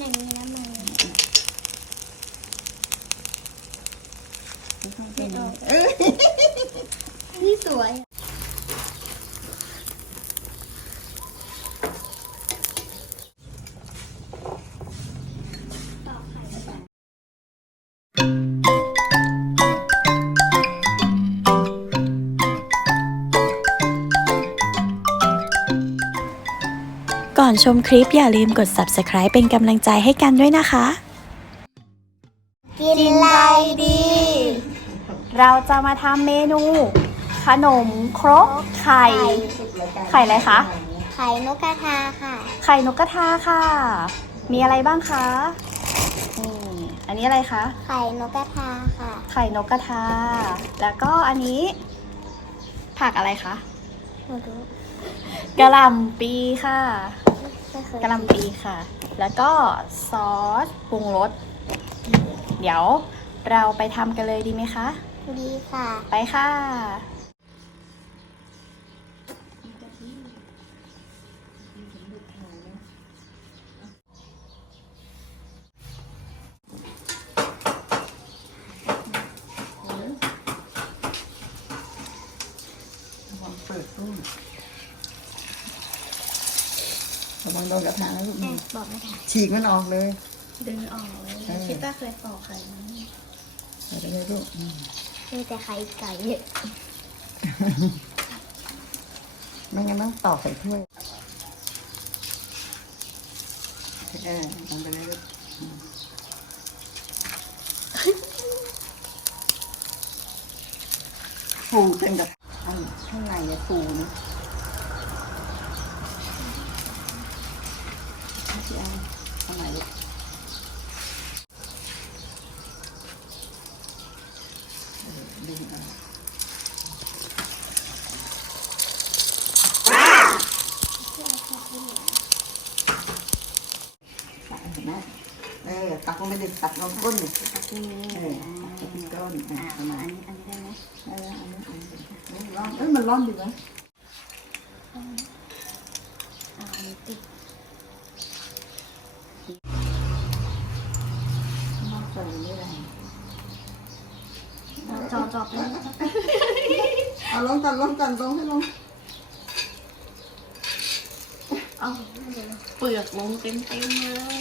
อย่างนี้ อนชมคลิปอย่าลืมกด subscribe เป็นกำลังใจให้กันด้วยนะคะ กินอะไรดี เราจะมาทำเมนู ขนมครกไข่ ไข่อะไรคะ ไข่นกกระทาค่ะ ไข่นกกระทาค่ะ มีอะไรบ้างคะนี่อันนี้อะไรคะ ไข่นกกระทาค่ะ ไข่นกกระทา แล้วก็อันนี้ ผักอะไรคะไม่รู้ กะหล่ำปีค่ะไม่เคยกะหล่ำปีค่ะ แล้วก็ซอสปรุงรส เดี๋ยวเราไปทำกันเลยดีไหมคะ ดีค่ะ ไปค่ะระวังเปิดตู้ ระวังโดนกระทะนะลูกแม่บอกไม่ทันฉีกมันออกเลย ดึงออกเลยคิดว่าเคยปอกไข่ไหมใส่ไปเลยลูกอืมมีแต่ไข่ไก่ไม่งั้นต้องตอกใส่ถ้วยเออทำไปเลยลูกอืมฟูเต็มแบบอันข้างในอะฟูนะพี่ไอ้ข้างในลูกเออดึงเอา เห็นไหม เออตักลงไปดิตักลงก้นดิตักที่นี่เออตักที่ก้นอ่าประมาณนี้อันนี้ได้ไหมเอออันนี้อันนี้เออร้อนเอ้ยมันร้อนดีไหมเอาอันนี้ติด ร้อนใส่นี่แหละจอจอบเลยเอาลงกันลงกันลงให้ลงเอาเปลือกลงเต็มเต็มๆเลย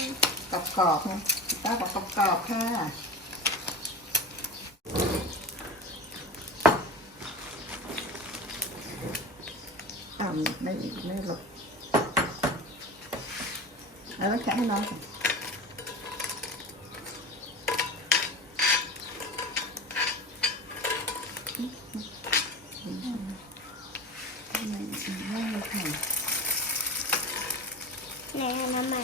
กรอบกรอบๆนะป้าบอกกรอบกรอบๆค่ะอ่าไม่ไม่หลบ แล้วแค่ให้น้องก่อนใน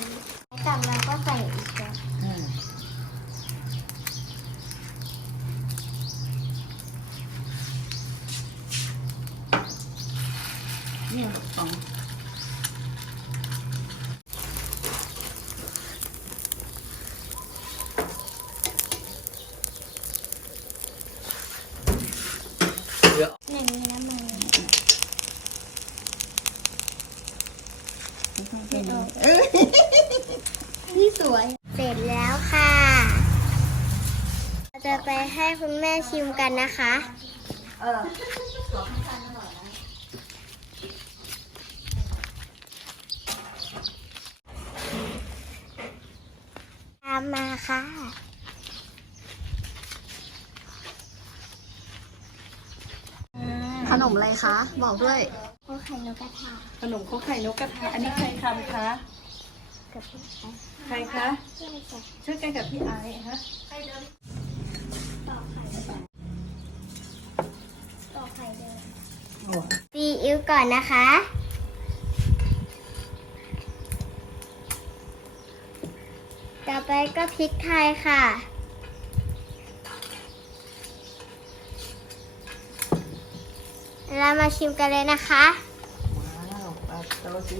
น้ำมันกลับมาก็ใส่อีกแล้วอ่าเยออย่างนี้นะมันเออนี่สวย เสร็จแล้วค่ะ เราจะไปให้คุณแม่ชิมกันนะคะตามมาค่ะ ขนมอะไรคะ บอกด้วยโอ้ไข่นกกระทาขนมครกไข่นกกระทาอันนี้ใครทำคะ กับพี่ไอ้ใครคะเพื่อนจะช่วยกันกับพี่ไอซ์ฮะตอกไข่ตอกไข่เลยโอ้ซีอิ๊วก่อนนะคะ ต่อไปก็พริกไทยค่ะ เรามาชิมกันเลยนะคะ ว้าวปลาโตสิ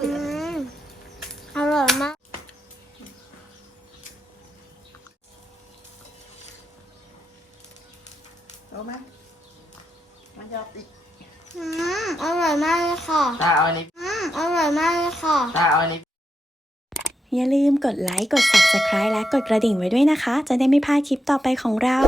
อืม อร่อยมาก โตไหมไม่ชอบอีกอืม อร่อยมากเลยค่ะ ตาเอาอันนี้อืม อร่อยมากเลยค่ะ ตาเอาอันนี้ อย่าลืมกดไลค์ กด Subscribe และกดกระดิ่งไว้ด้วยนะคะ จะได้ไม่พลาดคลิปต่อไปของเรา